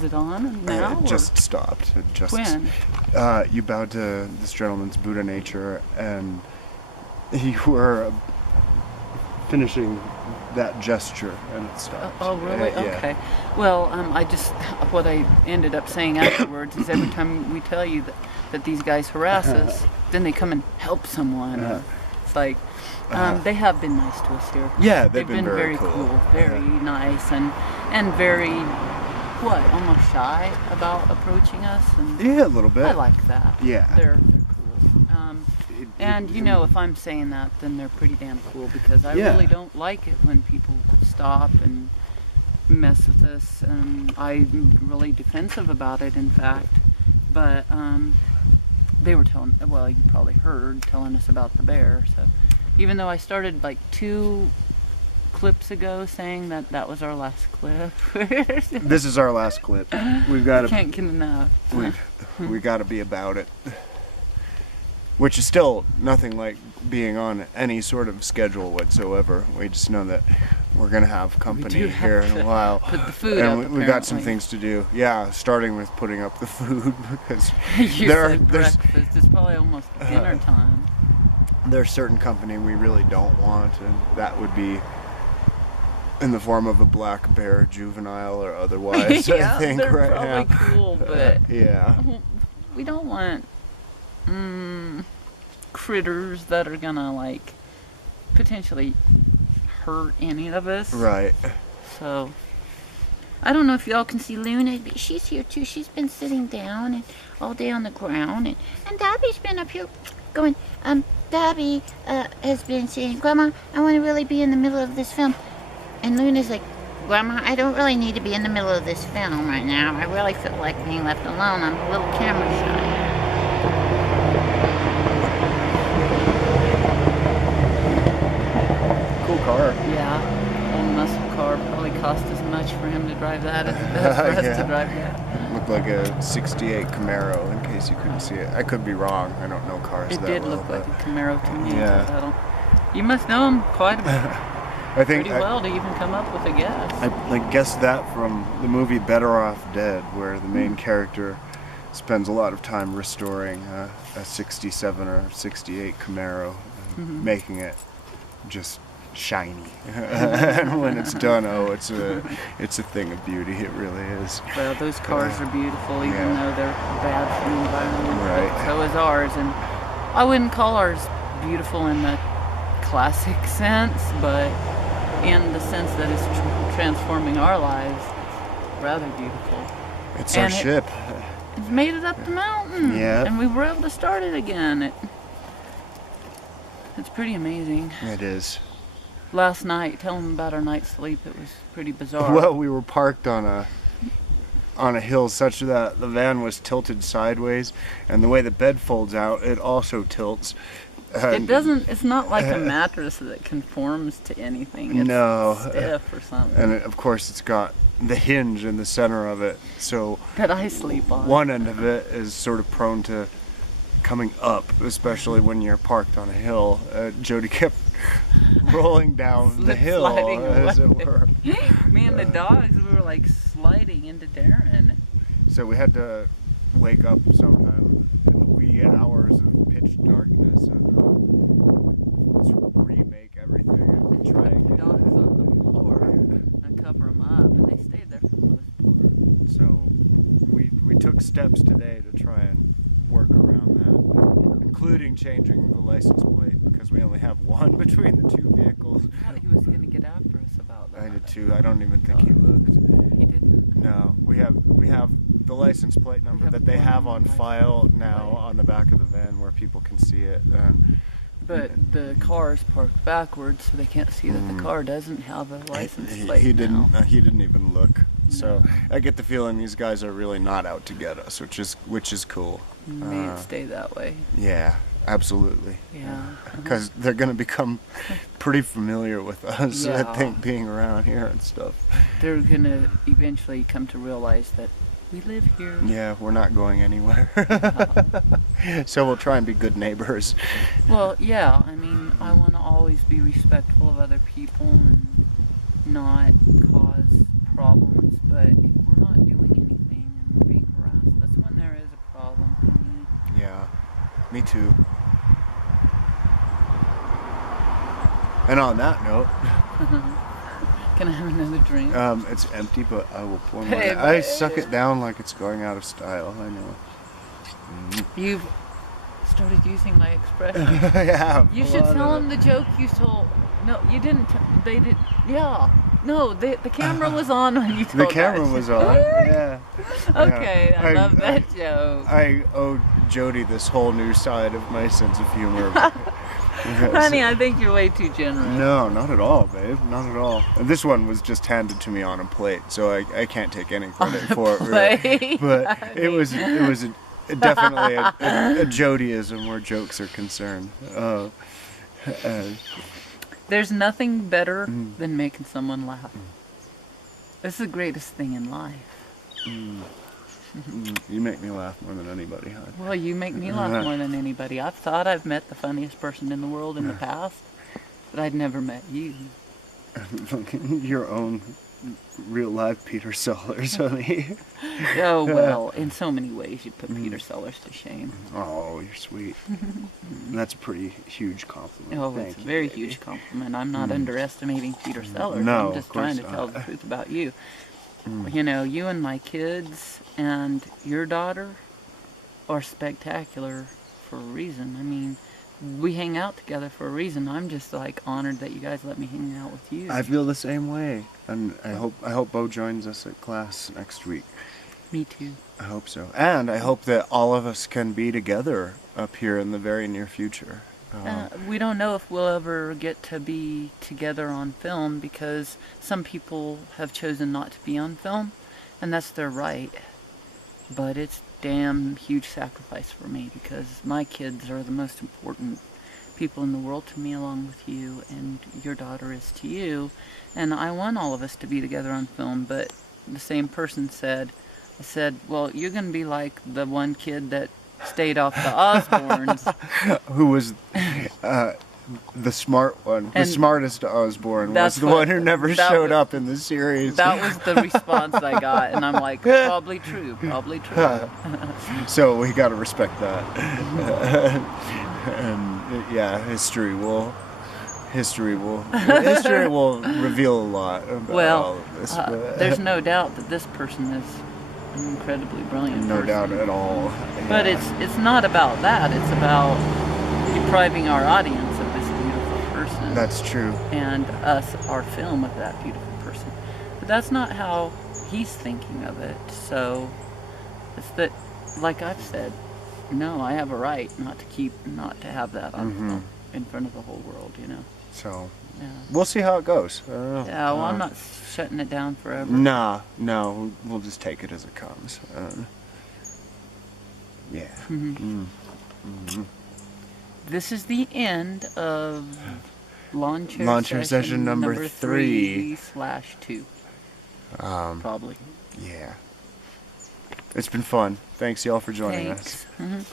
Is it on now? It just stopped. When? You bowed to this gentleman's Buddha nature, and you were finishing that gesture, and it stopped. Oh, really? Yeah. Okay. Well, what I ended up saying afterwards is every time we tell you that these guys harass us, then they come and help someone. It's like, they have been nice to us here. Yeah, they've been very cool, very nice, and very, almost shy about approaching us. And Yeah, a little bit. I like that. Yeah. They're cool. And if I'm saying that, then they're pretty damn cool, because I really don't like it when people stop and mess with us, and I'm really defensive about it, in fact. But they were you probably heard, telling us about the bear. So even though I started like 2 clips ago saying that was our last clip. This is our last clip. We've got to. Can't get enough. We got to be about it. Which is still nothing like being on any sort of schedule whatsoever. We just know that we're gonna have company here in a while. Put the food and up, we got some things to do. Yeah, starting with putting up the food, because there's breakfast. It's probably almost dinner time. There's certain company we really don't want, and that would be in the form of a black bear, juvenile or otherwise. Yeah, I think they're right now. probably cool, but yeah, we don't want critters that are gonna potentially hurt any of us. Right. So I don't know if y'all can see Luna, but she's here too. She's been sitting down and all day on the ground, and Dobby's been up here going, Dobby has been saying, Grandma, I want to really be in the middle of this film. And Luna's like, Grandma, I don't really need to be in the middle of this film right now. I really feel like being left alone. I'm a little camera shy. Cool car. Yeah, old muscle car. Probably cost as much for him to drive that as it does for us to drive that. Looked like a 68 Camaro, in case you couldn't see it. I could be wrong. I don't know cars It that did well. look like a Camaro to me. Yeah. You must know him quite a bit. I think Pretty well to even come up with a guess. I guessed that from the movie Better Off Dead, where the main character spends a lot of time restoring a 67 or 68 Camaro, making it just shiny. And when it's done, it's a thing of beauty. It really is. Well, those cars are beautiful, even though they're bad for the environment. Right. So is ours, and I wouldn't call ours beautiful in the classic sense, but in the sense that it's transforming our lives, it's rather beautiful. It's our ship. It's made it up the mountain. Yeah. And we were able to start it again. It's pretty amazing. It is. Last night, tell them about our night's sleep. It was pretty bizarre. Well, we were parked on a hill such that the van was tilted sideways, and the way the bed folds out, it also tilts. It's not like a mattress that conforms to anything. It's stiff or something. And of course it's got the hinge in the center of it, so that I sleep on. One end of it is sort of prone to coming up, especially when you're parked on a hill. Jody kept rolling down the hill, as it were. Me and the dogs, we were like sliding into Darren. So we had to wake up sometime in the wee hours of pitch darkness and remake everything and try and get the dogs on the floor and cover them up, and they stayed there for the most part. So we took steps today to try and work around that, including changing the license plate, because we only have one between the two vehicles. I thought he was going to get after us about that. I did too. I don't even think he looked. He didn't? No. We have the license plate number that they have on file now on the back of the van where people can see it. But the car is parked backwards, so they can't see that the car doesn't have a license plate. He didn't even look. No. So I get the feeling these guys are really not out to get us, which is cool. May it stay that way. Yeah, absolutely. Yeah. Because they're going to become pretty familiar with us, I think, being around here and stuff. They're going to eventually come to realize that we live here. Yeah, we're not going anywhere. So we'll try and be good neighbors. Well, yeah, I mean, I want to always be respectful of other people and not cause problems, but if we're not doing anything, Me too. And on that note, Can I have another drink? it's empty, but I will pour more. Hey, I suck it down like it's going out of style. I know. You've started using my expression. Yeah. You should tell them the joke you told. No, you didn't. They did. Yeah. No, the camera was on when you told The camera that. was on. Yeah. Okay, I love that joke. I owe Jody this whole new side of my sense of humor. Honey, I think you're way too generous. No, not at all, babe. Not at all. And this one was just handed to me on a plate, so I can't take any credit for it. Really. But it was definitely a Jodyism where jokes are concerned. There's nothing better than making someone laugh. It's the greatest thing in life. You make me laugh more than anybody, Hyde. Well, you make me laugh more than anybody. I've thought I've met the funniest person in the world in the past, but I'd never met you. Your own real live Peter Sellers, honey. Oh, well, in so many ways you put Peter Sellers to shame. Oh, you're sweet. That's a pretty huge compliment. Oh, Thank it's a you, very baby. huge compliment. I'm not underestimating Peter Sellers. No, I'm just of course trying to tell the not. truth about you. You know, you and my kids and your daughter are spectacular for a reason. I mean, we hang out together for a reason. I'm just like honored that you guys let me hang out with you. I feel the same way, and I hope Bo joins us at class next week. Me too. I hope so, and I hope that all of us can be together up here in the very near future. We don't know if we'll ever get to be together on film because some people have chosen not to be on film, and that's their right. But it's damn huge sacrifice for me because my kids are the most important people in the world to me along with you, and your daughter is to you. And I want all of us to be together on film, but the same person said, well, you're going to be like the one kid that stayed off the Osbournes. Who was the smart one? The And smartest Osborne was that's the what- one who never that showed was- up in the series. That was the response I got, and I'm like, probably true. So we got to respect that. And yeah, history will reveal a lot about all of this. But there's no doubt that this person is an incredibly brilliant no person. doubt at all. But Yeah. it's not about that. It's about depriving our audience of this beautiful person. That's true. And us, our film, of that beautiful person. But that's not how he's thinking of it. So it's that, like I've said, no, I have a right not to have that on film in front of the whole world, you know. So Yeah. we'll see how it goes. I don't know. Yeah, well, I'm not shutting it down forever. Nah, no, we'll just take it as it comes. Yeah. This is the end of Lawn Chair Session number 3/2. Probably. Yeah. It's been fun. Thanks, y'all, for joining us. Thanks.